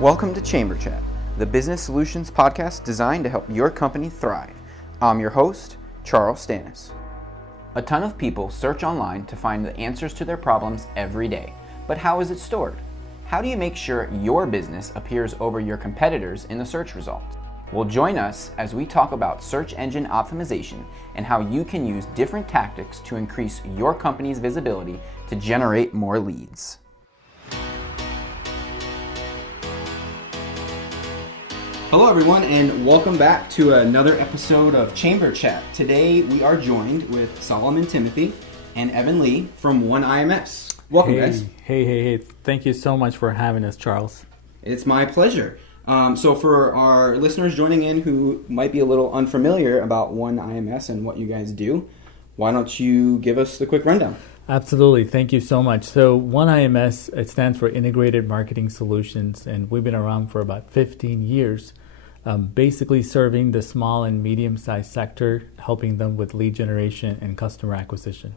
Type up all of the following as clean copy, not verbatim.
Welcome to Chamber Chat, the business solutions podcast designed to help your company thrive. I'm your host, Charles Stannis. A ton of people search online to find the answers to their problems every day, but how is it stored? How do you make sure your business appears over your competitors in the search results? Well, join us as we talk about search engine optimization and how you can use different tactics to increase your company's visibility to generate more leads. Hello everyone, and welcome back to another episode of Chamber Chat. Today we are joined with Solomon Timothy and Evan Lee from One IMS. Welcome, guys. Hey. Thank you so much for having us, Charles. It's my pleasure. So for our listeners joining in who might be a little unfamiliar about One IMS and what you guys do, why don't you give us the quick rundown? Absolutely. Thank you so much. So One IMS, it stands for Integrated Marketing Solutions, and we've been around for about 15 years, basically serving the small and medium-sized sector, helping them with lead generation and customer acquisition.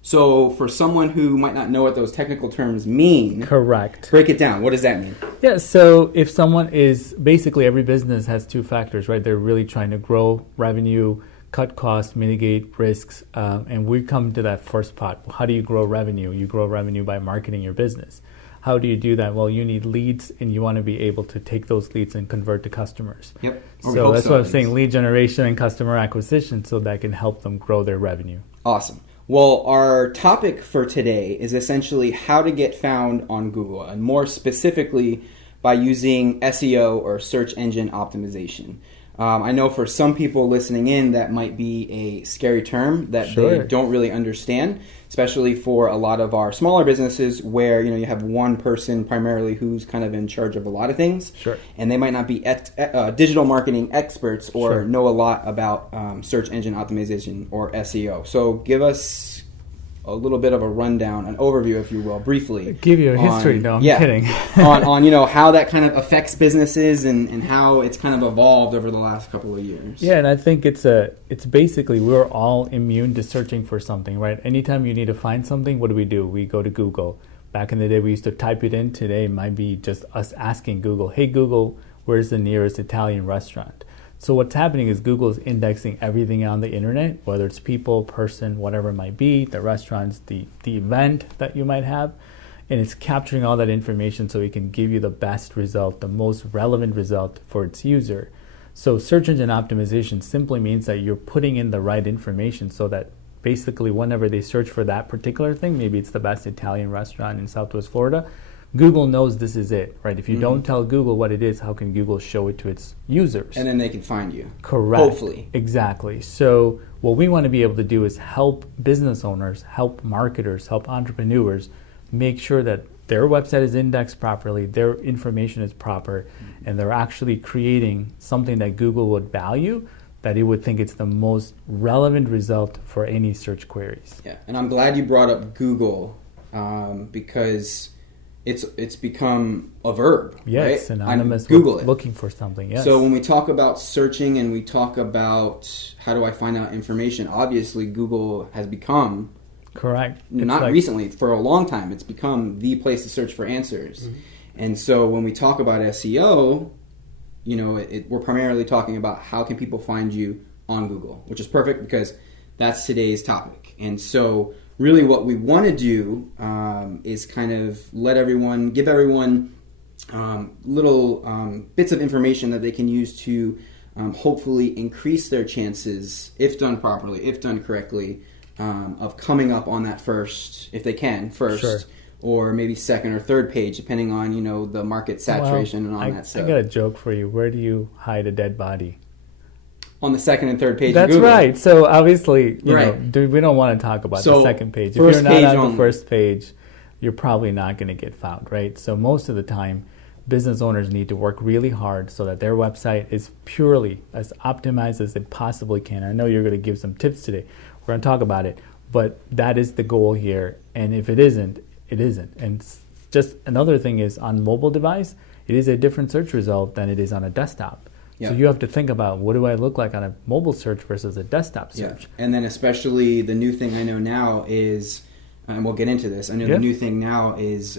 So for someone who might not know what those technical terms mean, correct. Break it down. What does that mean? Yeah, so if someone is, basically every business has two factors, right? They're really trying to grow revenue, cut costs, mitigate risks, and we come to that first part. How do you grow revenue? You grow revenue by marketing your business. How do you do that? Well, you need leads, and you want to be able to take those leads and convert to customers. Yep. So that's what I'm saying, lead generation and customer acquisition, so that can help them grow their revenue. Awesome. Well, our topic for today is essentially how to get found on Google, and more specifically by using SEO or search engine optimization. I know for some people listening in that might be a scary term that they don't really understand, especially for a lot of our smaller businesses where you have one person primarily who's kind of in charge of a lot of things, and they might not be digital marketing experts or know a lot about search engine optimization or SEO. So give us a little bit of a rundown, an overview, if you will, briefly. Give you a history, no, I'm kidding. on how that kind of affects businesses and how it's kind of evolved over the last couple of years. Yeah, and I think it's basically we're all immune to searching for something, right? Anytime you need to find something, what do? We go to Google. Back in the day, we used to type it in. Today, it might be just us asking Google, hey, Google, where's the nearest Italian restaurant? So what's happening is Google is indexing everything on the internet, whether it's people, person, whatever it might be, the restaurants, the event that you might have, and it's capturing all that information so it can give you the best result, the most relevant result for its user. So search engine optimization simply means that you're putting in the right information so that basically whenever they search for that particular thing, maybe it's the best Italian restaurant in Southwest Florida, Google knows this is it, right? If you don't tell Google what it is, how can Google show it to its users? And then they can find you. Correct. Hopefully. Exactly. So what we want to be able to do is help business owners, help marketers, help entrepreneurs make sure that their website is indexed properly, their information is proper, and they're actually creating something that Google would value, that it would think it's the most relevant result for any search queries. Yeah, and I'm glad you brought up Google because it's become a verb. Yeah, right? it's synonymous Google with looking for something. Yes. So when we talk about searching and we talk about how do I find out information, obviously Google has become correct. Recently, for a long time, it's become the place to search for answers. And so when we talk about SEO, we're primarily talking about how can people find you on Google, which is perfect because that's today's topic. And so really what we want to do is kind of give everyone little bits of information that they can use to hopefully increase their chances, if done properly, if done correctly, of coming up on that first, if they can, or maybe second or third page, depending on, the market saturation and all that stuff. I got a joke for you. Where do you hide a dead body? On the second and third page That's of Google. Right. So obviously, we don't want to talk about the second page. If you're not on the first page, you're probably not going to get found, right? So most of the time, business owners need to work really hard so that their website is purely as optimized as it possibly can. I know you're going to give some tips today. We're going to talk about it, but that is the goal here. And if it isn't, it isn't. And just another thing is on mobile device, it is a different search result than it is on a desktop. Yep. So you have to think about, what do I look like on a mobile search versus a desktop search? Yeah. And then especially the new thing I know now is, and we'll get into this, the new thing now is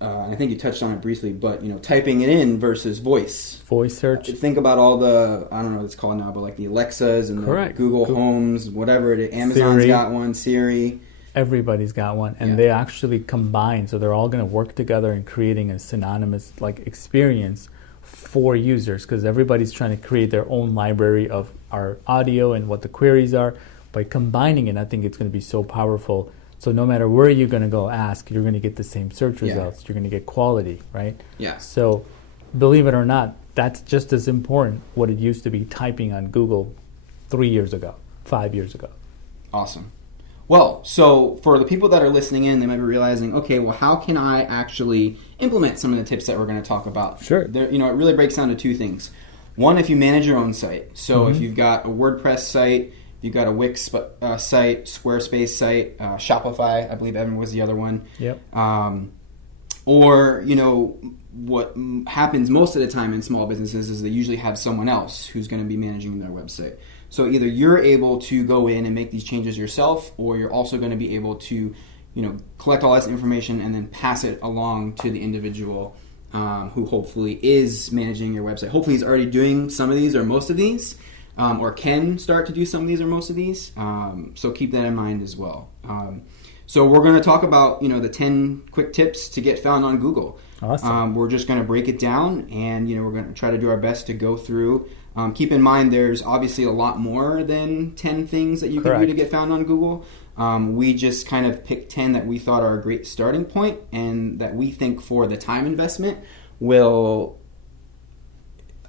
I think you touched on it briefly, but typing it in versus voice search. Think about all the, I don't know what it's called now, but like the Alexas and the Google Homes, whatever it is. Amazon's got one, Siri. Everybody's got one, and they actually combine, so they're all going to work together in creating a synonymous experience for users, because everybody's trying to create their own library of our audio and what the queries are. By combining it, I think it's going to be so powerful. So no matter where you're going to go ask, you're going to get the same search results. You're going to get quality, right? Yeah. So believe it or not, that's just as important what it used to be typing on Google 3 years ago, 5 years ago. Awesome. Well, so for the people that are listening in, they might be realizing, okay, well, how can I actually implement some of the tips that we're going to talk about? Sure. It really breaks down to two things. One, if you manage your own site. So if you've got a WordPress site, you've got a Wix site, Squarespace site, Shopify, I believe Evan was the other one. Yep. Or, what happens most of the time in small businesses is they usually have someone else who's going to be managing their website. So either you're able to go in and make these changes yourself, or you're also going to be able to, collect all this information and then pass it along to the individual who hopefully is managing your website. Hopefully he's already doing some of these or most of these. Or can start to do some of these or most of these. So keep that in mind as well. So we're going to talk about the 10 quick tips to get found on Google. Awesome. We're just going to break it down, and we're going to try to do our best to go through. Keep in mind, there's obviously a lot more than 10 things that you can do to get found on Google. We just kind of picked 10 that we thought are a great starting point, and that we think for the time investment will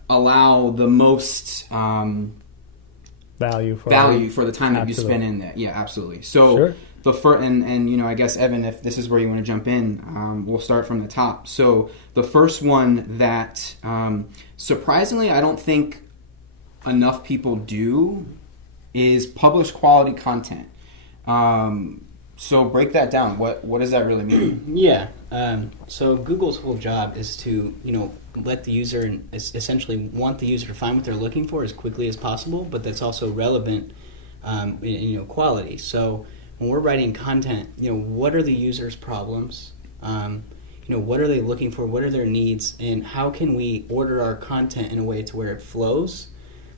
allow the most value for the time that you spend in that. Yeah, absolutely. So the first, and I guess Evan, if this is where you want to jump in, we'll start from the top. So the first one that surprisingly I don't think enough people do is publish quality content. So break that down. What does that really mean? Yeah. So Google's whole job is to, let the user and essentially want the user to find what they're looking for as quickly as possible, but that's also relevant, quality. So when we're writing content, what are the user's problems? What are they looking for? What are their needs? And how can we order our content in a way to where it flows?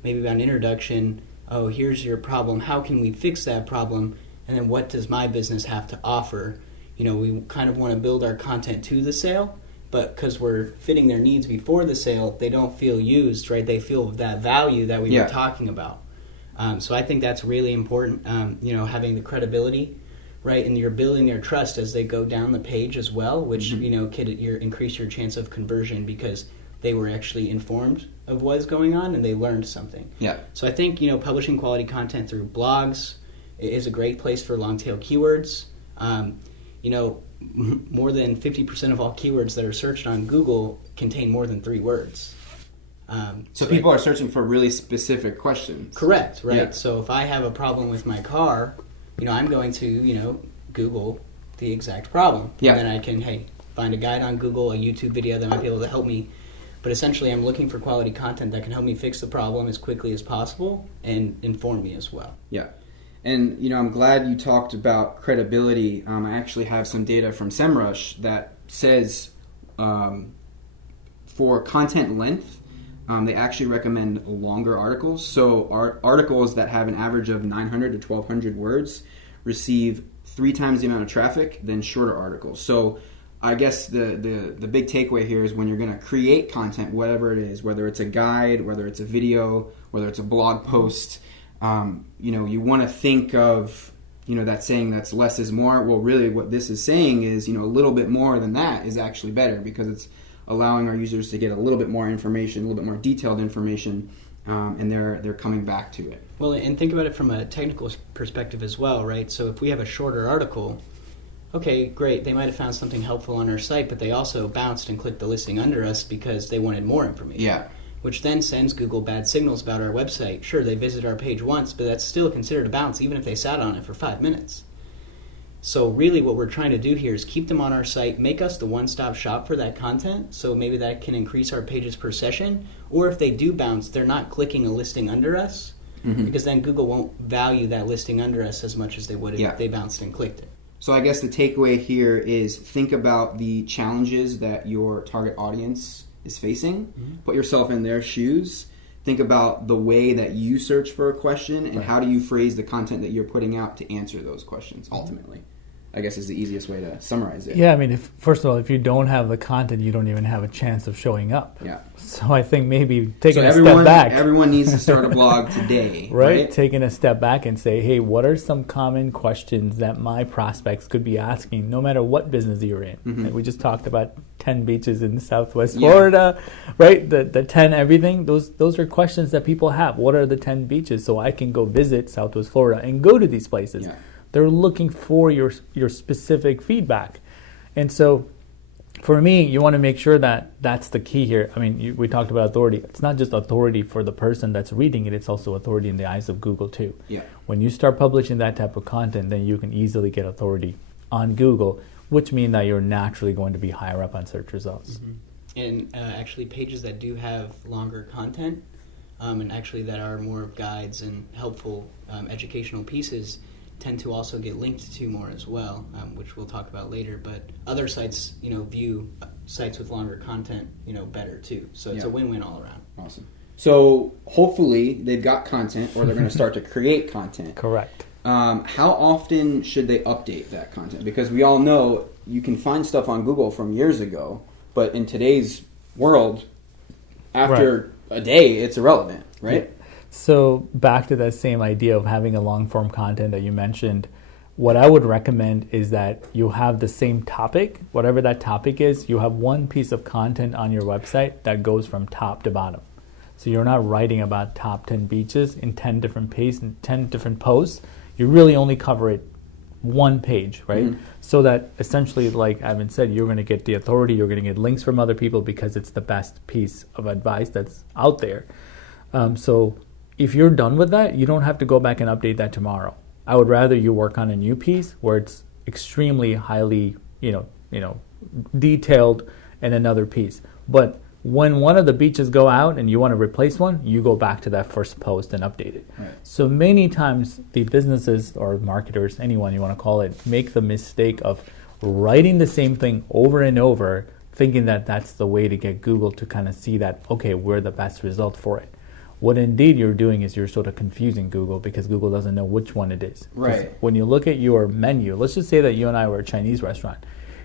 Maybe about an introduction. Oh, here's your problem. How can we fix that problem? And then what does my business have to offer? We kind of want to build our content to the sale, but because we're fitting their needs before the sale, they don't feel used, right? They feel that value that we were talking about. So I think that's really important, having the credibility, right? And you're building their trust as they go down the page as well, which, could increase your chance of conversion because they were actually informed of what's going on and they learned something. Yeah. So I think, publishing quality content through blogs is a great place for long-tail keywords. More than 50% of all keywords that are searched on Google contain more than 3 words. So people are searching for really specific questions. Correct, right? Yeah. So if I have a problem with my car, I'm going to, Google the exact problem. Yeah. And then I can, find a guide on Google, a YouTube video that might be able to help me. But essentially, I'm looking for quality content that can help me fix the problem as quickly as possible and inform me as well. Yeah. And, I'm glad you talked about credibility. I actually have some data from SEMrush that says for content length, they actually recommend longer articles. So articles that have an average of 900 to 1,200 words receive 3 times the amount of traffic than shorter articles. So I guess the big takeaway here is when you're going to create content, whatever it is, whether it's a guide, whether it's a video, whether it's a blog post, you want to think of, that saying that's less is more. Well, really what this is saying is, a little bit more than that is actually better because it's allowing our users to get a little bit more information, a little bit more detailed information, and they're coming back to it. Well, and think about it from a technical perspective as well, right? So if we have a shorter article, okay, great, they might have found something helpful on our site, but they also bounced and clicked the listing under us because they wanted more information. Yeah. Which then sends Google bad signals about our website. Sure, they visited our page once, but that's still considered a bounce even if they sat on it for 5 minutes. So really what we're trying to do here is keep them on our site, make us the one-stop shop for that content, so maybe that can increase our pages per session, or if they do bounce, they're not clicking a listing under us, because then Google won't value that listing under us as much as they would if they bounced and clicked it. So I guess the takeaway here is think about the challenges that your target audience is facing. Mm-hmm. Put yourself in their shoes. Think about the way that you search for a question and how do you phrase the content that you're putting out to answer those questions ultimately. I guess is the easiest way to summarize it. Yeah, I mean, first of all, if you don't have the content, you don't even have a chance of showing up. Yeah. So I think maybe taking a everyone, step back. Everyone needs to start a blog today. Right? Taking a step back and say, hey, what are some common questions that my prospects could be asking no matter what business you're in? Mm-hmm. Right? We just talked about 10 beaches in Southwest Florida, right? The 10 everything. Those are questions that people have. What are the 10 beaches so I can go visit Southwest Florida and go to these places? Yeah. They're looking for your specific feedback. And so for me, you want to make sure that that's the key here. I mean, we talked about authority. It's not just authority for the person that's reading it. It's also authority in the eyes of Google too. Yeah. When you start publishing that type of content, then you can easily get authority on Google, which means that you're naturally going to be higher up on search results. Mm-hmm. And actually pages that do have longer content and actually that are more guides and helpful educational pieces tend to also get linked to more as well, which we'll talk about later. But other sites, view sites with longer content, better too. So it's a win-win all around. Awesome. So hopefully they've got content, or they're going to start to create content. Correct. How often should they update that content? Because we all know you can find stuff on Google from years ago, but in today's world, after a day, it's irrelevant, right? Yeah. So back to that same idea of having a long form content that you mentioned, what I would recommend is that you have the same topic, whatever that topic is, you have one piece of content on your website that goes from top to bottom. So you're not writing about top 10 beaches in 10 different pages and 10 different posts. You really only cover it one page, right? Mm-hmm. So that essentially, like Evan said, you're going to get the authority, you're going to get links from other people because it's the best piece of advice that's out there. So if you're done with that, you don't have to go back and update that tomorrow. I would rather you work on a new piece where it's extremely highly, detailed in another piece. But when one of the beaches go out and you want to replace one, you go back to that first post and update it. Right. So many times the businesses or marketers, anyone you want to call it, make the mistake of writing the same thing over and over, thinking that that's the way to get Google to kind of see that, okay, we're the best result for it. What indeed you're doing is you're sort of confusing Google because Google doesn't know which one it is. Right. When you look at your menu, let's just say that you and I were a Chinese restaurant.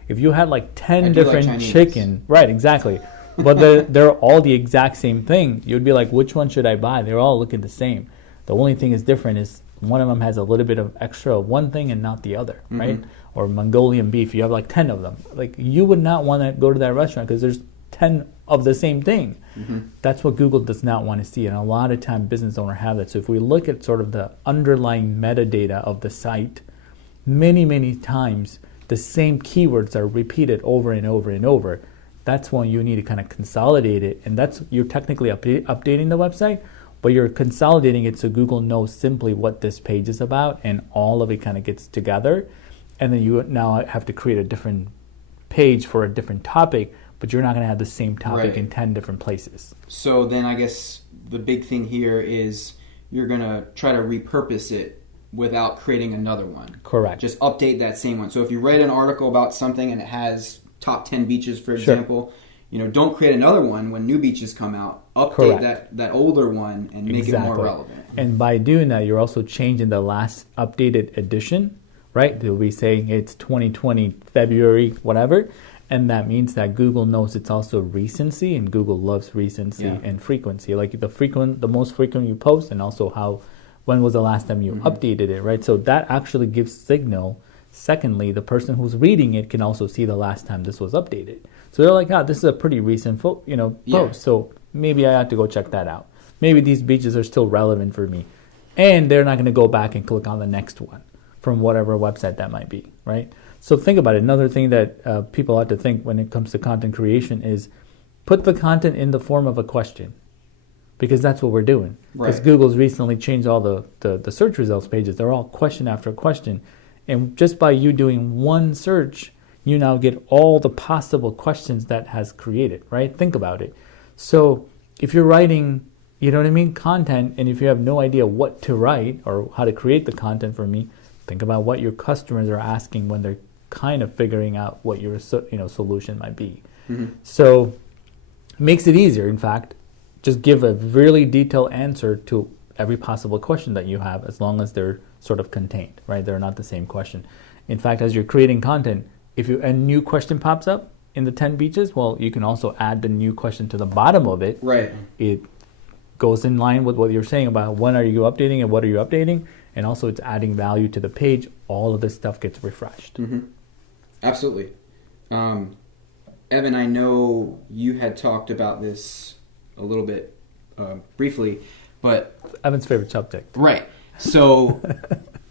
If you had like 10 different chicken, right, exactly, but they're all the exact same thing, you'd be like, which one should I buy? They're all looking the same. The only thing is different is one of them has a little bit of extra of one thing and not the other, mm-hmm. right? Or Mongolian beef, you have like 10 of them. Like you would not want to go to that restaurant because there's 10 of the same thing. Mm-hmm. That's what Google does not want to see, and a lot of time business owners have that. So if we look at sort of the underlying metadata of the site, many times the same keywords are repeated over and over and over. That's when you need to kind of consolidate it, and that's you're technically updating the website, but you're consolidating it so Google knows simply what this page is about, and all of it kind of gets together, and then you now have to create a different page for a different topic, but you're not going to have the same topic in 10 different places. So then I guess the big thing here is you're going to try to repurpose it without creating another one. Correct. Just update that same one. So if you write an article about something and it has top 10 beaches, for example, don't create another one when new beaches come out. Update that older one and make it more relevant. And by doing that, you're also changing the last updated edition, right? They'll be saying it's 2020 February, whatever. And that means that Google knows it's also recency, and Google loves recency and frequency. Like the most frequent you post, and also when was the last time you updated it, right? So that actually gives signal. Secondly, the person who's reading it can also see the last time this was updated. So they're like, this is a pretty recent post. So maybe I have to go check that out. Maybe these beaches are still relevant for me, and they're not going to go back and click on the next one from whatever website that might be, right? So think about it. Another thing that people ought to think when it comes to content creation is put the content in the form of a question, because that's what we're doing. Because Google's recently changed all the search results pages. They're all question after question. And just by you doing one search, you now get all the possible questions that has created, right? Think about it. So if you're writing, content, and if you have no idea what to write or how to create the content for me, Think about what your customers are asking when they're kind of figuring out what your solution might be. So it makes it easier. In fact, just give a really detailed answer to every possible question that you have, as long as they're sort of contained, right? They're not the same question. In fact, as you're creating content, if a new question pops up in the 10 beaches, well, you can also add the new question to the bottom of it. Right. It goes in line with what you're saying about when are you updating and what are you updating, and also it's adding value to the page. All of this stuff gets refreshed. Absolutely. Evan, I know you had talked about this a little bit briefly, but Evan's favorite subject. Right. So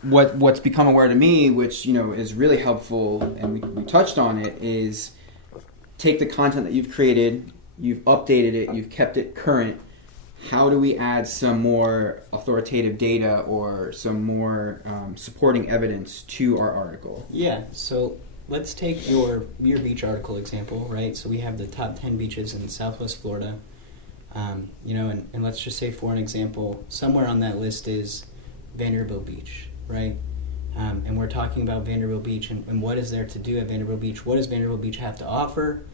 what's become aware to me, which is really helpful, and we touched on it, is take the content that you've created, you've updated it, you've kept it current. How do we add some more authoritative data or some more supporting evidence to our article? Yeah, so let's take your beach article example, right? So we have the top 10 beaches in Southwest Florida, and let's just say, for an example, somewhere on that list is Vanderbilt Beach, right? And we're talking about Vanderbilt Beach and what is there to do at Vanderbilt Beach? What does Vanderbilt Beach have to offer?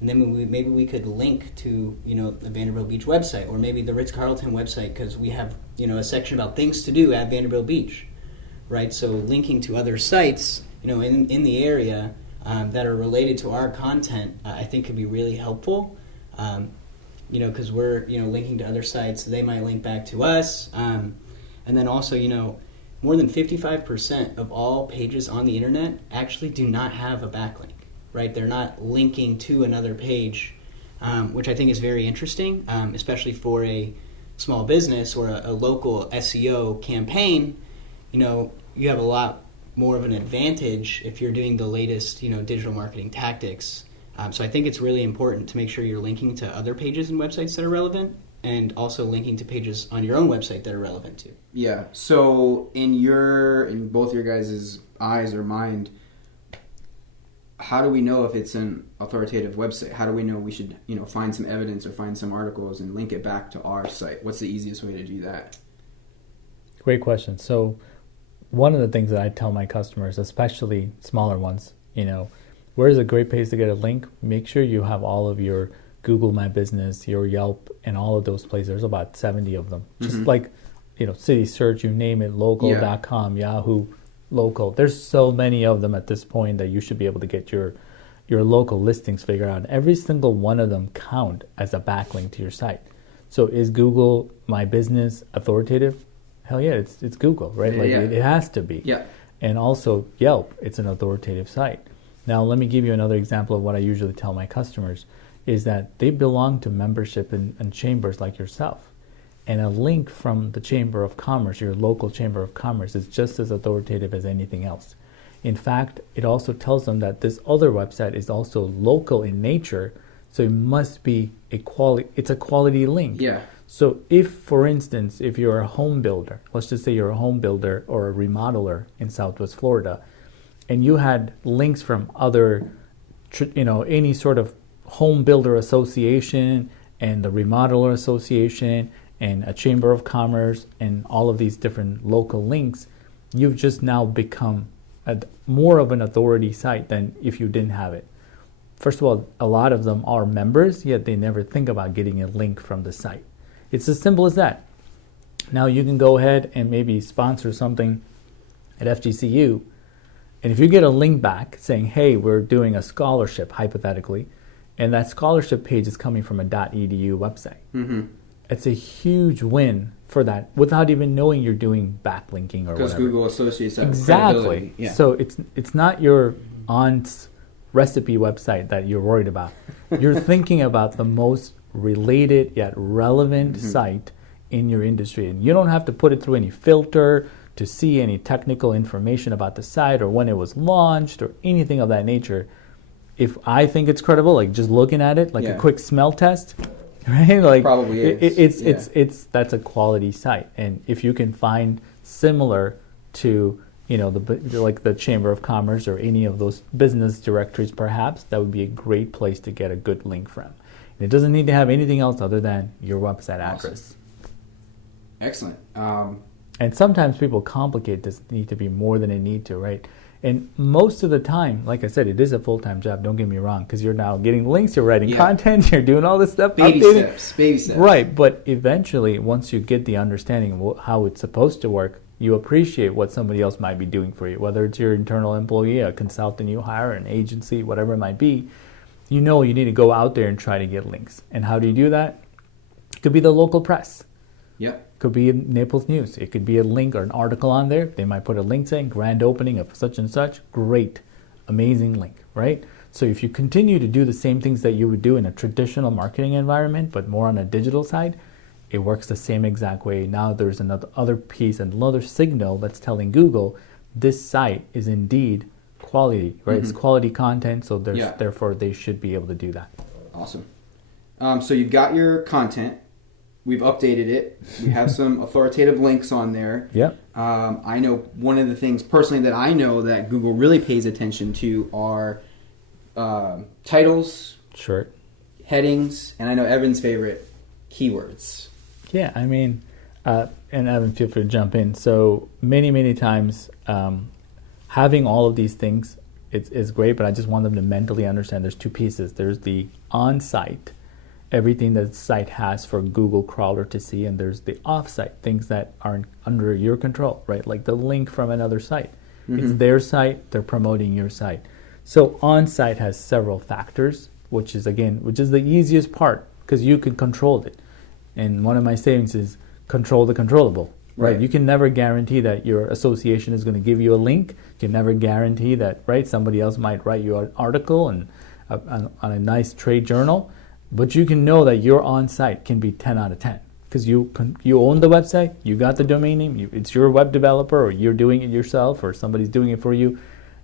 And then maybe we could link to the Vanderbilt Beach website, or maybe the Ritz-Carlton website, because we have a section about things to do at Vanderbilt Beach, right? So linking to other sites in the area that are related to our content, I think could be really helpful. Because we're linking to other sites, they might link back to us, and then also more than 55% of all pages on the internet actually do not have a backlink. Right, they're not linking to another page, which I think is very interesting, especially for a small business or a local SEO campaign. You have a lot more of an advantage if you're doing the latest, digital marketing tactics. So I think it's really important to make sure you're linking to other pages and websites that are relevant, and also linking to pages on your own website that are relevant too. Yeah. So in both your guys' eyes or mind, how do we know if it's an authoritative website? How do we know we should, find some evidence or find some articles and link it back to our site? What's the easiest way to do that? Great question. So one of the things that I tell my customers, especially smaller ones, where is a great place to get a link? Make sure you have all of your Google My Business, your Yelp, and all of those places. There's about 70 of them. Just like, City Search, you name it, local.com, Yahoo, local. There's so many of them at this point that you should be able to get your local listings figured out. Every single one of them count as a backlink to your site. So is Google My Business authoritative? Hell yeah, it's Google, right? It has to be. Yeah. And also Yelp, it's an authoritative site. Now let me give you another example of what I usually tell my customers, is that they belong to membership and chambers like yourself. And a link from the Chamber of Commerce, your local Chamber of Commerce, is just as authoritative as anything else. In fact, it also tells them that this other website is also local in nature, so it must be it's a quality link. Yeah. So if, for instance, if you're a home builder, let's just say you're a home builder or a remodeler in Southwest Florida, and you had links from other, any sort of home builder association and the remodeler association and a Chamber of Commerce and all of these different local links, you've just now become more of an authority site than if you didn't have it. First of all, a lot of them are members, yet they never think about getting a link from the site. It's as simple as that. Now you can go ahead and maybe sponsor something at FGCU, and if you get a link back saying, hey, we're doing a scholarship, hypothetically, and that scholarship page is coming from a .edu website, it's a huge win for that without even knowing you're doing backlinking or whatever. Because Google associates that with exactly. credibility. Yeah. So it's not your aunt's recipe website that you're worried about. You're thinking about the most related yet relevant site in your industry, and you don't have to put it through any filter to see any technical information about the site or when it was launched or anything of that nature. If I think it's credible, like just looking at it, like a quick smell test, right? Like probably is. It's that's a quality site, and if you can find similar to the Chamber of Commerce or any of those business directories, perhaps that would be a great place to get a good link from. And it doesn't need to have anything else other than your website address. Excellent. And sometimes people complicate this need to be more than they need to, right? And most of the time, like I said, it is a full-time job, don't get me wrong, because you're now getting links, you're writing content, you're doing all this stuff. Baby steps. Right, but eventually, once you get the understanding of how it's supposed to work, you appreciate what somebody else might be doing for you, whether it's your internal employee, a consultant you hire, an agency, whatever it might be. You know you need to go out there and try to get links. And how do you do that? It could be the local press. Yep. Could be Naples News. It could be a link or an article on there. They might put a link saying grand opening of such and such. Great, amazing link, right? So if you continue to do the same things that you would do in a traditional marketing environment, but more on a digital side, it works the same exact way. Now there's another piece, another signal that's telling Google this site is indeed quality, right? It's quality content, so therefore they should be able to do that. Awesome. So you've got your content. We've updated it. We have some authoritative links on there. Yep. I know one of the things personally that I know that Google really pays attention to are titles, Sure. headings, and I know Evan's favorite, keywords. Yeah, I mean, and Evan, feel free to jump in. So many times, having all of these things is great, but I just want them to mentally understand there's two pieces. There's the on-site, everything that the site has for Google crawler to see, and there's the off-site, things that aren't under your control, right? Like the link from another site. It's their site, they're promoting your site. So on-site has several factors, which is the easiest part because you can control it. And one of my sayings is control the controllable, right? You can never guarantee that your association is going to give you a link. You can never guarantee that, right, somebody else might write you an article on a nice trade journal. But you can know that your on-site can be 10 out of 10 because you own the website, you got the domain name, it's your web developer or you're doing it yourself or somebody's doing it for you.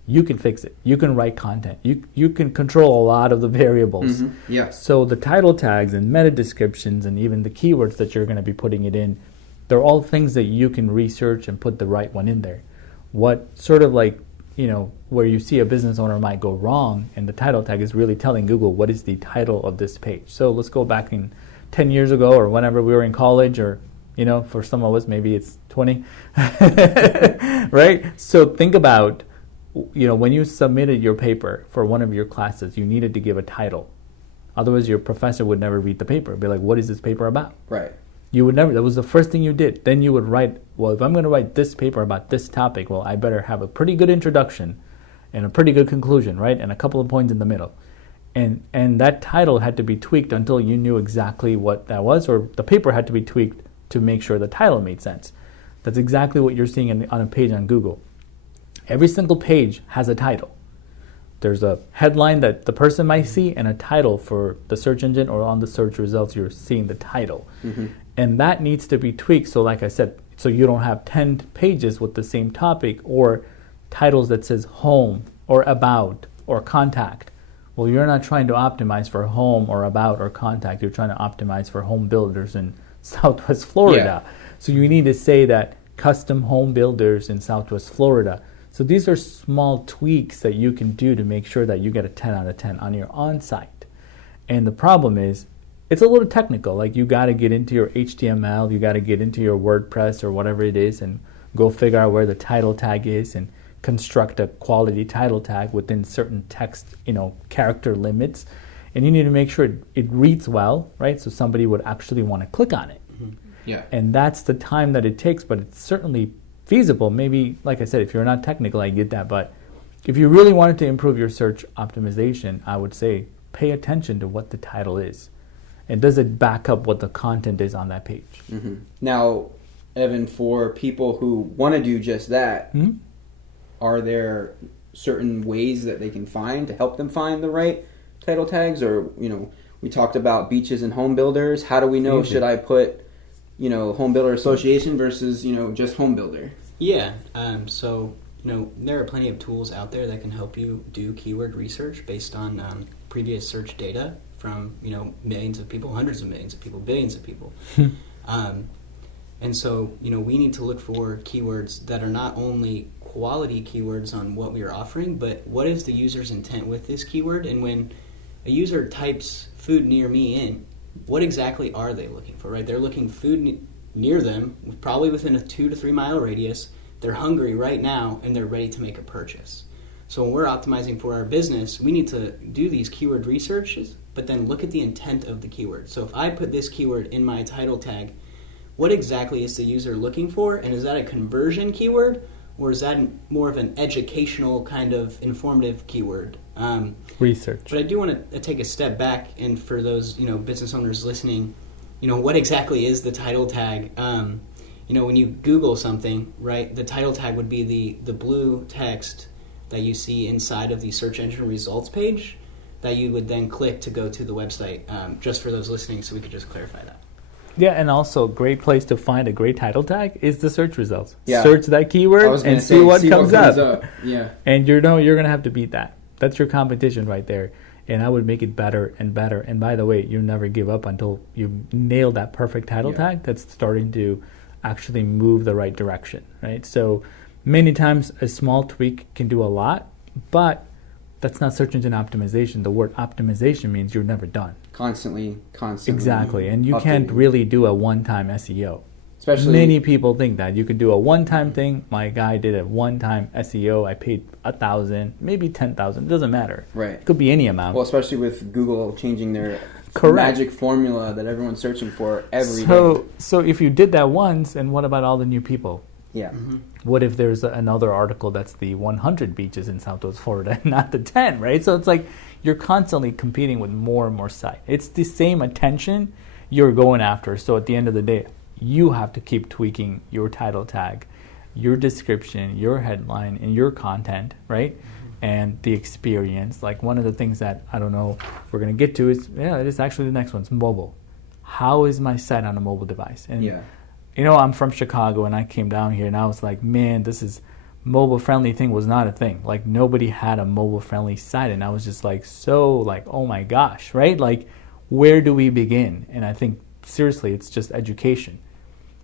You can fix it. You can write content. You can control a lot of the variables. So the title tags and meta descriptions and even the keywords that you're going to be putting it in, they're all things that you can research and put the right one in there. What sort of like, where you see a business owner might go wrong and the title tag is really telling Google what is the title of this page. So let's go back in 10 years ago or whenever we were in college or, for some of us, maybe it's 20, right? So think about, when you submitted your paper for one of your classes, you needed to give a title. Otherwise, your professor would never read the paper. Be like, what is this paper about? Right. You would never, that was the first thing you did. Then you would write, well, if I'm going to write this paper about this topic, well, I better have a pretty good introduction and a pretty good conclusion, right? And a couple of points in the middle. And that title had to be tweaked until you knew exactly what that was, or the paper had to be tweaked to make sure the title made sense. That's exactly what you're seeing on a page on Google. Every single page has a title. There's a headline that the person might see and a title for the search engine, or on the search results you're seeing the title. And that needs to be tweaked. So like I said, so you don't have 10 pages with the same topic or titles that says home or about or contact. Well, you're not trying to optimize for home or about or contact. You're trying to optimize for home builders in Southwest Florida. So you need to say that custom home builders in Southwest Florida. So these are small tweaks that you can do to make sure that you get a 10 out of 10 on your on-site. And the problem is, it's a little technical. Like you got to get into your HTML, you got to get into your WordPress or whatever it is and go figure out where the title tag is and construct a quality title tag within certain text, character limits. And you need to make sure it reads well, right? So somebody would actually want to click on it. And that's the time that it takes, but it's certainly feasible. Maybe, like I said, if you're not technical, I get that. But if you really wanted to improve your search optimization, I would say pay attention to what the title is. And does it back up what the content is on that page? Now, Evan, for people who want to do just that, are there certain ways that they can find to help them find the right title tags? Or, we talked about beaches and home builders. How do we know, should I put, home builder association versus, just home builder? So, there are plenty of tools out there that can help you do keyword research based on previous search data from, millions of people, hundreds of millions of people, billions of people. And so, we need to look for keywords that are not only quality keywords on what we are offering, but what is the user's intent with this keyword? And when a user types food near me in, what exactly are they looking for, right? They're looking near them, probably within a 2 to 3 mile radius. They're hungry right now and they're ready to make a purchase. So when we're optimizing for our business, we need to do these keyword researches, but then look at the intent of the keyword. So if I put this keyword in my title tag, what exactly is the user looking for? And is that a conversion keyword, or is that more of an educational kind of informative keyword? Research. But I do want to take a step back, and for those business owners listening, what exactly is the title tag? When you Google something, right, the title tag would be the blue text that you see inside of the search engine results page that you would then click to go to the website, just for those listening, so we could just clarify that. Yeah, and also a great place to find a great title tag is the search results. Yeah. Search that keyword and see what comes up. Yeah. And you're going to have to beat that. That's your competition right there. And I would make it better and better. And by the way, you never give up until you nail that perfect title tag that's starting to actually move the right direction, right? So many times a small tweak can do a lot, but that's not search engine optimization. The word optimization means you're never done. Constantly. Exactly. And you updating. can't really do a one-time SEO. Especially Many people think that you could do a one-time thing. My guy did a one-time SEO. I paid $1,000, maybe $10,000. It doesn't matter. Right. It could be any amount. Well, especially with Google changing their Correct. magic formula that everyone's searching for every day. So if you did that once, and what about all the new people? Yeah. Mm-hmm. What if there's another article that's the 100 beaches in Southwest Florida, not the 10, right? So it's like you're constantly competing with more and more sites. It's the same attention you're going after. So at the end of the day, you have to keep tweaking your title tag, your description, your headline, and your content, right? And the experience. Like one of the things that I don't know we're going to get to is, it is actually the next one. It's mobile. How is my site on a mobile device? And I'm from Chicago, and I came down here, and I was like, man, this is mobile-friendly thing was not a thing. Like, nobody had a mobile-friendly site, and I was just like, oh my gosh, right? Like, where do we begin? And I think, seriously, it's just education.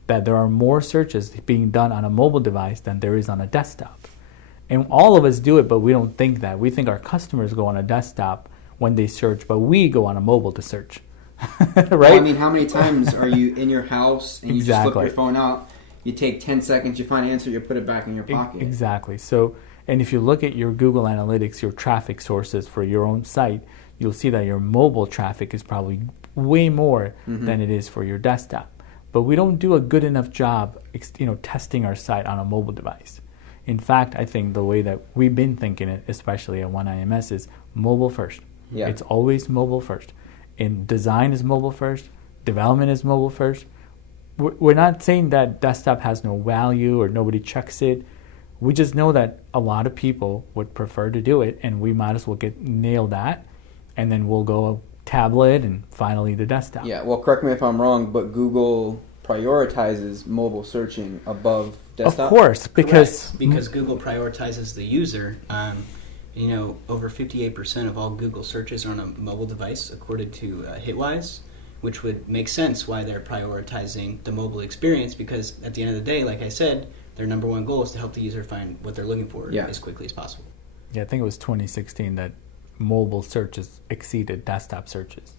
That there are more searches being done on a mobile device than there is on a desktop. And all of us do it, but we don't think that. We think our customers go on a desktop when they search, but we go on a mobile to search. Right? Well, I mean, how many times are you in your house and you just flip Exactly. your phone out, you take 10 seconds, you find an answer, you put it back in your pocket. Exactly. So, and if you look at your Google Analytics, your traffic sources for your own site, you'll see that your mobile traffic is probably way more than it is for your desktop. But we don't do a good enough job, testing our site on a mobile device. In fact, I think the way that we've been thinking it, especially at 1IMS, is mobile first. Yeah. It's always mobile first. And design is mobile first. Development is mobile first. We're not saying that desktop has no value or nobody checks it. We just know that a lot of people would prefer to do it, and we might as well nail that, and then we'll go tablet and finally the desktop. Yeah, well, correct me if I'm wrong, but Google prioritizes mobile searching above desktop? Of course, because Google prioritizes the user. Over 58% of all Google searches are on a mobile device, according to Hitwise, which would make sense why they're prioritizing the mobile experience, because at the end of the day, like I said, their number one goal is to help the user find what they're looking for as quickly as possible. Yeah, I think it was 2016 that mobile searches exceeded desktop searches.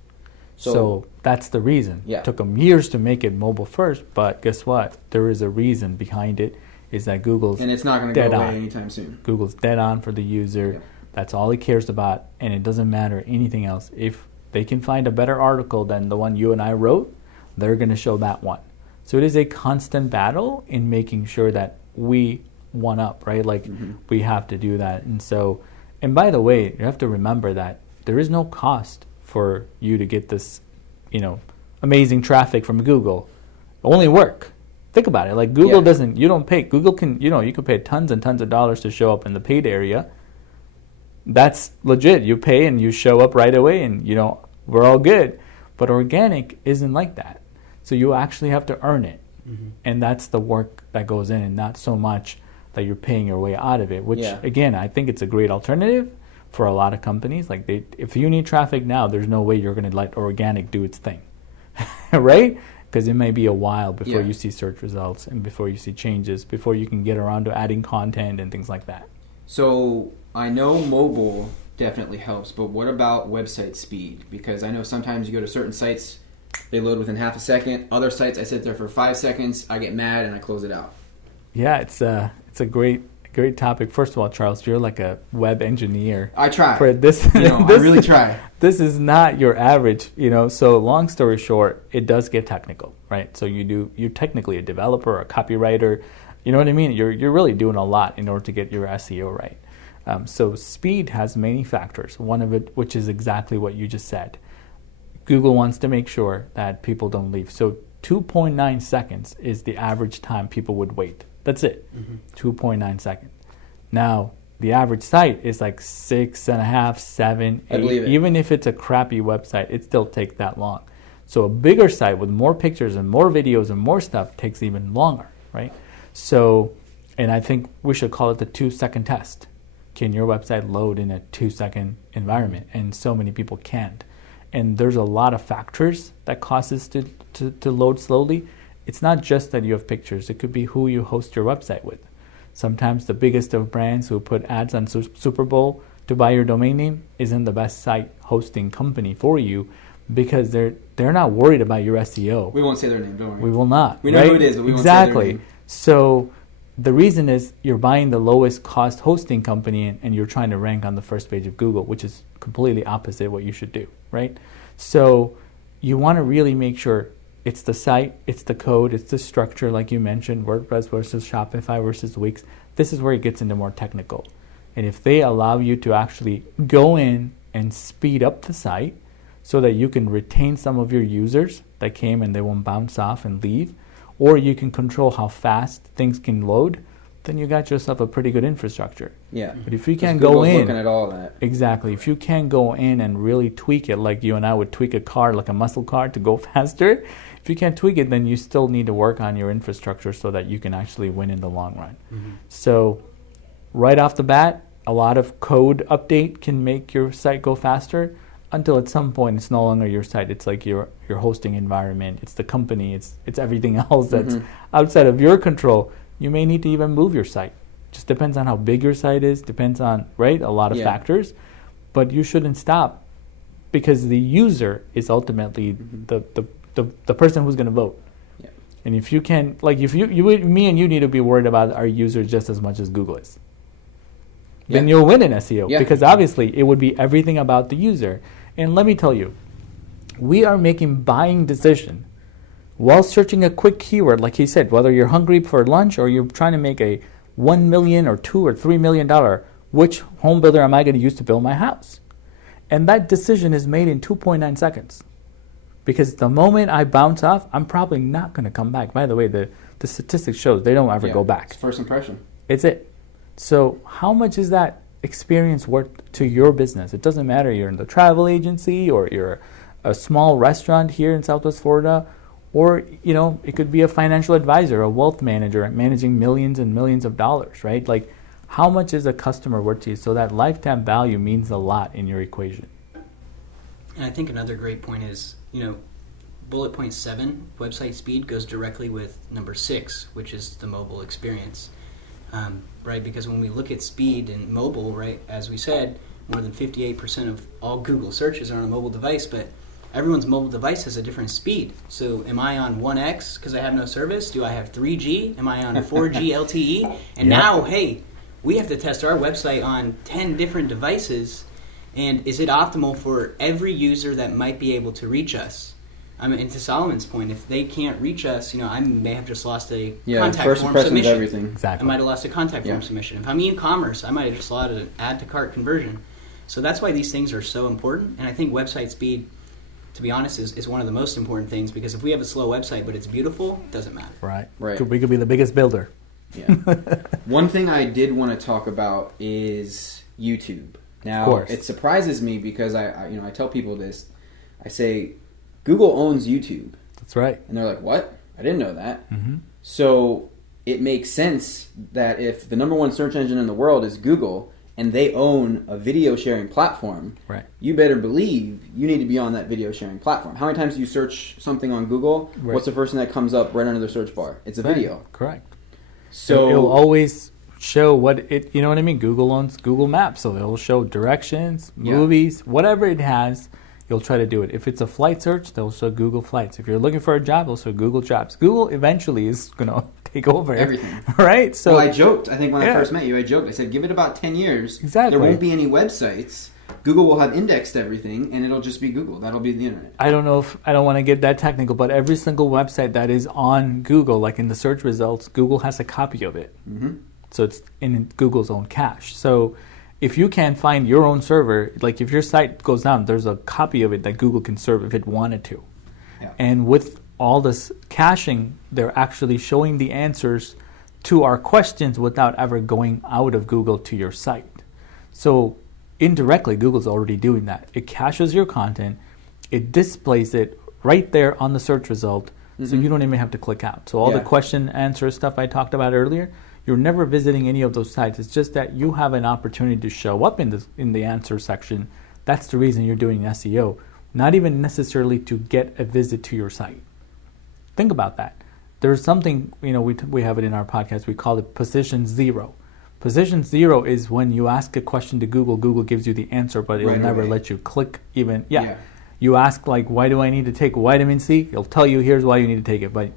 So that's the reason. Yeah. It took them years to make it mobile first, but guess what? There is a reason behind it, is that Google's And it's not going to go dead away on. anytime soon. Google's dead on for the user. Yeah. That's all he cares about, and it doesn't matter anything else. If they can find a better article than the one you and I wrote, they're going to show that one. So it is a constant battle in making sure that we one up, right? Like we have to do that. And by the way, you have to remember that there is no cost for you to get this, amazing traffic from Google. Only work. Think about it. Like Google doesn't, you don't pay. Google can, you can pay tons and tons of dollars to show up in the paid area. That's legit. You pay and you show up right away, and we're all good. But organic isn't like that. So you actually have to earn it. And that's the work that goes in, and not so much that you're paying your way out of it, which again, I think it's a great alternative for a lot of companies. Like if you need traffic now, there's no way you're going to let organic do its thing. Right? Because it may be a while before you see search results and before you see changes, before you can get around to adding content and things like that. So I know mobile definitely helps, but what about website speed? Because I know sometimes you go to certain sites They load within half a second. Other sites, I sit there for 5 seconds. I get mad and I close it out. Yeah, it's a great topic. First of all, Charles, you're like a web engineer. I try. For this, I really try. This is not your average, So long story short, it does get technical, right? So you're technically a developer, a copywriter. You know what I mean? You're really doing a lot in order to get your SEO right. So speed has many factors. One of it, which is exactly what you just said. Google wants to make sure that people don't leave. So 2.9 seconds is the average time people would wait. That's it. 2.9 seconds. Now, the average site is like 6.5, 7, 8. I believe it. Even if it's a crappy website, it still takes that long. So a bigger site with more pictures and more videos and more stuff takes even longer, right? So, and I think we should call it the 2-second test. Can your website load in a 2-second environment? And so many people can't. And there's a lot of factors that cause this to load slowly. It's not just that you have pictures. It could be who you host your website with. Sometimes the biggest of brands who put ads on Super Bowl to buy your domain name isn't the best site hosting company for you because they're not worried about your SEO. We won't say their name, don't worry. We will not. We know who it is, but we won't say their name. So the reason is you're buying the lowest cost hosting company and you're trying to rank on the first page of Google, which is completely opposite what you should do, right? So you want to really make sure it's the site, it's the code, it's the structure, like you mentioned, WordPress versus Shopify versus Wix. This is where it gets into more technical. And if they allow you to actually go in and speed up the site so that you can retain some of your users that came and they won't bounce off and leave, or you can control how fast things can load, then you got yourself a pretty good infrastructure. Yeah. But if you can't Google's go in, looking at all that. exactly. If you can't go in and really tweak it, like you and I would tweak a car, like a muscle car, to go faster, if you can't tweak it, then you still need to work on your infrastructure so that you can actually win in the long run. So, right off the bat, a lot of code update can make your site go faster. Until at some point it's no longer your site. It's like your hosting environment. It's the company. It's everything else that's outside of your control. You may need to even move your site. Just depends on how big your site is. Depends on a lot of factors. But you shouldn't stop because the user is ultimately the person who's going to vote. Yeah. And if you can, like if me and you need to be worried about our users just as much as Google is. Then you'll win in SEO because obviously it would be everything about the user. And let me tell you, we are making buying decision while searching a quick keyword, like he said, whether you're hungry for lunch or you're trying to make a $1 million or $2 or $3 million, which home builder am I going to use to build my house? And that decision is made in 2.9 seconds. Because the moment I bounce off, I'm probably not going to come back. By the way, the statistics shows they don't ever go back. It's first impression. It's it. So how much is that experience worth to your business? It doesn't matter you're in the travel agency or you're a small restaurant here in Southwest Florida, or it could be a financial advisor, a wealth manager managing millions and millions of dollars, right? Like how much is a customer worth to you? So that lifetime value means a lot in your equation. And I think another great point is, bullet point 7, website speed, goes directly with number 6, which is the mobile experience. Right? Because when we look at speed and mobile, right, as we said, more than 58% of all Google searches are on a mobile device, but everyone's mobile device has a different speed. So am I on 1X because I have no service? Do I have 3G? Am I on 4G LTE? And now, hey, we have to test our website on 10 different devices, and is it optimal for every user that might be able to reach us? I mean, and to Solomon's point, if they can't reach us, I may have just lost a contact form submission. Everything. Exactly. I might have lost a contact form submission. If I'm e-commerce, I might have just lost an add to cart conversion. So that's why these things are so important. And I think website speed, to be honest, is one of the most important things, because if we have a slow website but it's beautiful, it doesn't matter. Right. We could be the biggest builder. Yeah. One thing I did want to talk about is YouTube. Now, it surprises me because I tell people this. I say, Google owns YouTube. That's right. And they're like, what? I didn't know that. Mm-hmm. So it makes sense that if the number one search engine in the world is Google and they own a video sharing platform, right, you better believe you need to be on that video sharing platform. How many times do you search something on Google? Right. What's the first thing that comes up right under the search bar? It's a video. Correct. So it'll always show what it, you know what I mean? Google owns Google Maps, so it'll show directions, movies, whatever it has. you'll try to do it. If it's a flight search, they'll show Google Flights. If you're looking for a job, they'll show Google Jobs. Google eventually is going to take over everything. Right? So, well, I joked. I think when I first met you, I joked. I said, give it about 10 years. Exactly. There won't be any websites. Google will have indexed everything, and it'll just be Google. That'll be the internet. I don't want to get that technical, but every single website that is on Google, like in the search results, Google has a copy of it. Mm-hmm. So it's in Google's own cache. So if you can't find your own server, like if your site goes down, there's a copy of it that Google can serve if it wanted to. Yeah. And with all this caching, they're actually showing the answers to our questions without ever going out of Google to your site. So indirectly, Google's already doing that. It caches your content, it displays it right there on the search result, so you don't even have to click out. So all the question answer stuff I talked about earlier, you're never visiting any of those sites. It's just that you have an opportunity to show up in the answer section. That's the reason you're doing SEO, not even necessarily to get a visit to your site. Think about that. There's something, we have it in our podcast, we call it position zero. Position zero is when you ask a question to Google, Google gives you the answer, but it'll never let you click even. Yeah. You ask, like, why do I need to take vitamin C? It'll tell you, here's why you need to take it. But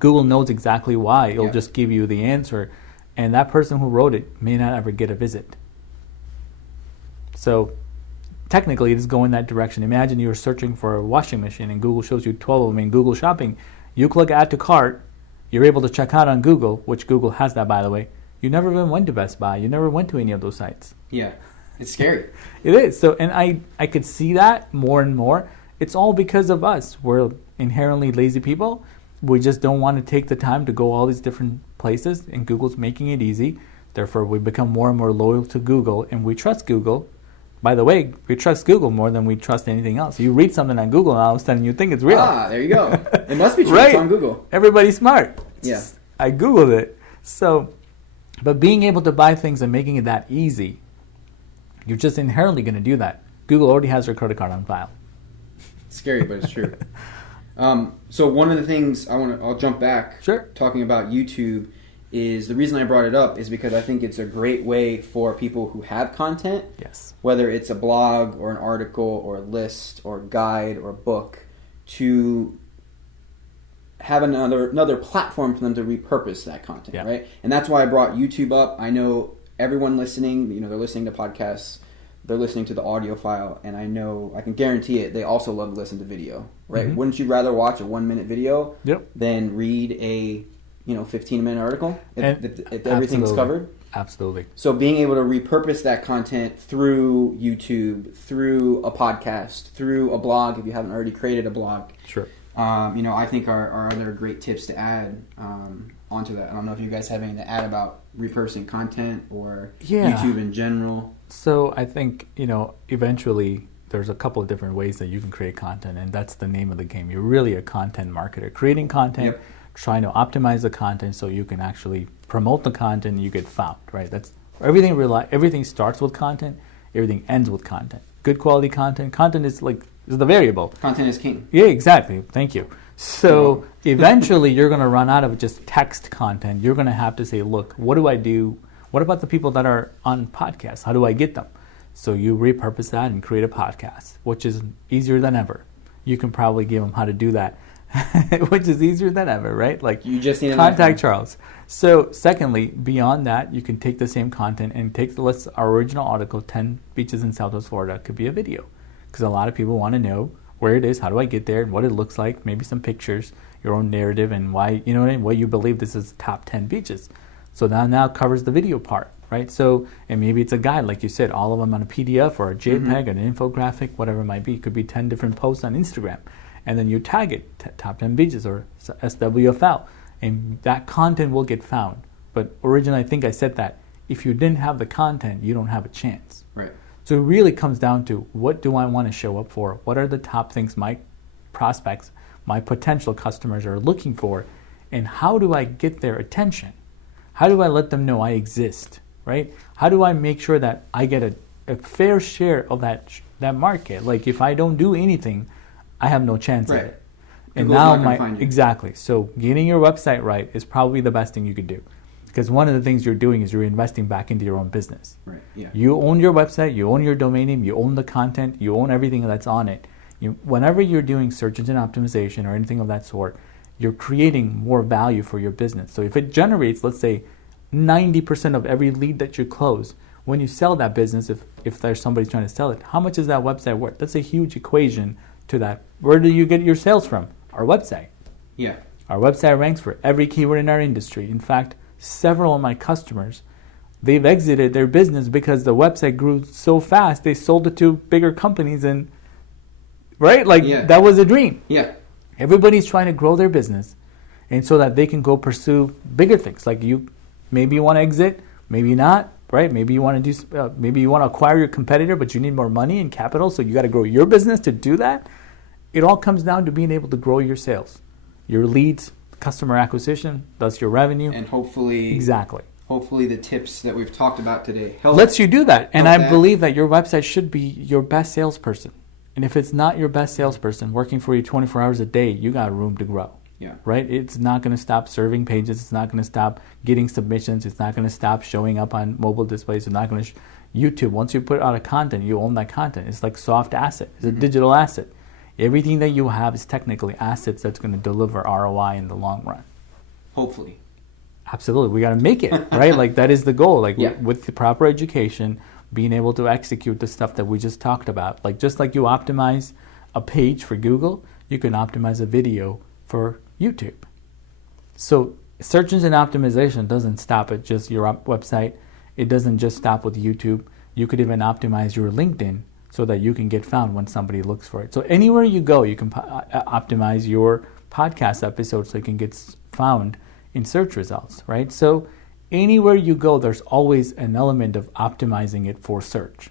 Google knows exactly why. It'll just give you the answer. And that person who wrote it may not ever get a visit. So technically, it is going that direction. Imagine you're searching for a washing machine and Google shows you 12 of them in Google Shopping. You click add to cart. You're able to check out on Google, which Google has that, by the way. You never even went to Best Buy. You never went to any of those sites. Yeah, it's scary. It is. So, and I could see that more and more. It's all because of us. We're inherently lazy people. We just don't want to take the time to go all these different places, and Google's making it easy. Therefore, we become more and more loyal to Google, and we trust Google. By the way, we trust Google more than we trust anything else. You read something on Google, and all of a sudden you think it's real. Ah, there you go. It must be true. Right. It's on Google. Everybody's smart. Yeah. I Googled it. So, but being able to buy things and making it that easy, you're just inherently going to do that. Google already has your credit card on file. Scary, but it's true. So one of the things I'll jump back. Sure. Talking about YouTube is the reason I brought it up is because I think it's a great way for people who have content. Yes. Whether it's a blog or an article or a list or a guide or a book, to have another platform for them to repurpose that content, right? And that's why I brought YouTube up. I know everyone listening, they're listening to podcasts, they're listening to the audio file, and I can guarantee it, they also love to listen to video, right? Mm-hmm. Wouldn't you rather watch a 1-minute video than read a 15-minute article if everything's covered? Absolutely. So being able to repurpose that content through YouTube, through a podcast, through a blog, if you haven't already created a blog. Sure. I think are other great tips to add onto that. I don't know if you guys have anything to add about repurposing content or YouTube in general. So I think, eventually there's a couple of different ways that you can create content, and that's the name of the game. You're really a content marketer. Creating content, trying to optimize the content so you can actually promote the content and you get found, right? That's everything starts with content, everything ends with content. Good quality content. Content is the variable. Content is king. Yeah, exactly. Thank you. So eventually you're going to run out of just text content. You're going to have to say, look, what do I do? What about the people that are on podcasts? How do I get them? So you repurpose that and create a podcast, which is easier than ever. You can probably give them how to do that, which is easier than ever, right? Like, you just need contact Charles. So secondly, beyond that, you can take the same content and take our original article, 10 beaches in Southwest Florida, could be a video. Because a lot of people want to know where it is, how do I get there, and what it looks like, maybe some pictures, your own narrative, and why, what you believe this is top 10 beaches. So that now covers the video part, right? So, and maybe it's a guide, like you said, all of them on a PDF or a JPEG, an infographic, whatever it might be. It could be 10 different posts on Instagram. And then you tag it, top 10 beaches or SWFL, and that content will get found. But originally, I think I said that if you didn't have the content, you don't have a chance. Right. So it really comes down to, what do I want to show up for? What are the top things my prospects, my potential customers are looking for? And how do I get their attention? How do I let them know I exist, right? How do I make sure that I get a fair share of that market? Like, if I don't do anything, I have no chance at it. And Google's now not gonna find you. Exactly. So getting your website right is probably the best thing you could do. Because one of the things you're doing is you're investing back into your own business. Right. Yeah. You own your website, you own your domain name, you own the content, you own everything that's on it. Whenever you're doing search engine optimization or anything of that sort, you're creating more value for your business. So if it generates, let's say, 90% of every lead that you close, when you sell that business, if there's somebody trying to sell it, how much is that website worth? That's a huge equation to that. Where do you get your sales from? Our website. Yeah. Our website ranks for every keyword in our industry. In fact, several of my customers, they've exited their business because the website grew so fast, they sold it to bigger companies, and right? That was a dream. Yeah. Everybody's trying to grow their business, and so that they can go pursue bigger things. Like maybe you want to exit, maybe not, right? Maybe you want to maybe you want to acquire your competitor, but you need more money and capital, so you got to grow your business to do that. It all comes down to being able to grow your sales, your leads, customer acquisition, thus your revenue, and hopefully the tips that we've talked about today lets you do that. And I believe that your website should be your best salesperson. And if it's not your best salesperson working for you 24 hours a day, you got room to grow. Yeah. Right? It's not going to stop serving pages. It's not going to stop getting submissions. It's not going to stop showing up on mobile displays. It's not going to YouTube. Once you put out a content, you own that content. It's like soft asset. It's a digital asset. Everything that you have is technically assets that's going to deliver ROI in the long run. Hopefully. Absolutely. We got to make it, right? That is the goal. With the proper education, being able to execute the stuff that we just talked about. Just like you optimize a page for Google, you can optimize a video for YouTube. So search engine optimization doesn't stop at just your website. It doesn't just stop with YouTube. You could even optimize your LinkedIn so that you can get found when somebody looks for it. So anywhere you go, you can optimize your podcast episode so you can get found in search results, right? So anywhere you go, there's always an element of optimizing it for search.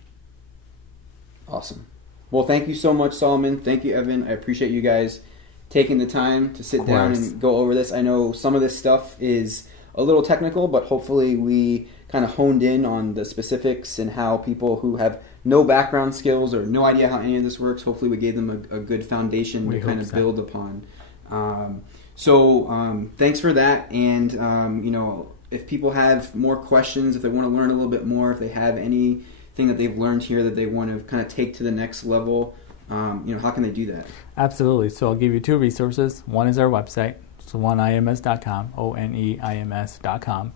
Awesome. Well, thank you so much, Solomon. Thank you, Evan. I appreciate you guys taking the time to sit down and go over this. I know some of this stuff is a little technical, but hopefully we kind of honed in on the specifics and how people who have no background skills or no idea how any of this works, hopefully we gave them a good foundation to kind of build upon. So thanks for that. And, if people have more questions, if they want to learn a little bit more, if they have anything that they've learned here that they want to kind of take to the next level, how can they do that? Absolutely. So I'll give you two resources. One is our website, so oneims.com, oneims.com.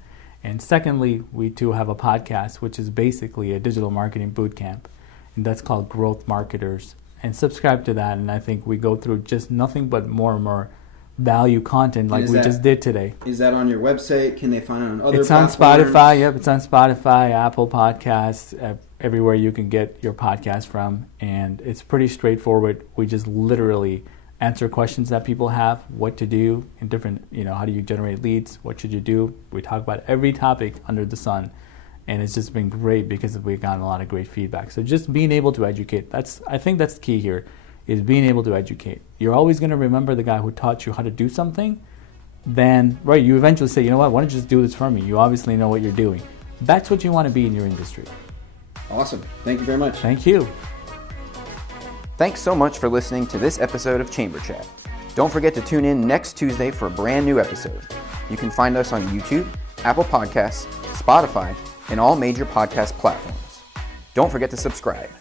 And secondly, we too have a podcast, which is basically a digital marketing boot camp, and that's called Growth Marketers. And subscribe to that, and I think we go through just nothing but more and more value content like we just did today. Is that on your website? Can they find it on other It's platforms? on Spotify. Yep, it's on Spotify, Apple Podcasts, everywhere you can get your podcast from. And it's pretty straightforward. We just literally answer questions that people have, what to do in different, how do you generate leads? What should you do? We talk about every topic under the sun. And it's just been great because we've gotten a lot of great feedback. So just being able to educate, I think that's the key here, is being able to educate. You're always going to remember the guy who taught you how to do something. Then, you eventually say, why don't you just do this for me? You obviously know what you're doing. That's what you want to be in your industry. Awesome. Thank you very much. Thank you. Thanks so much for listening to this episode of Chamber Chat. Don't forget to tune in next Tuesday for a brand new episode. You can find us on YouTube, Apple Podcasts, Spotify, and all major podcast platforms. Don't forget to subscribe.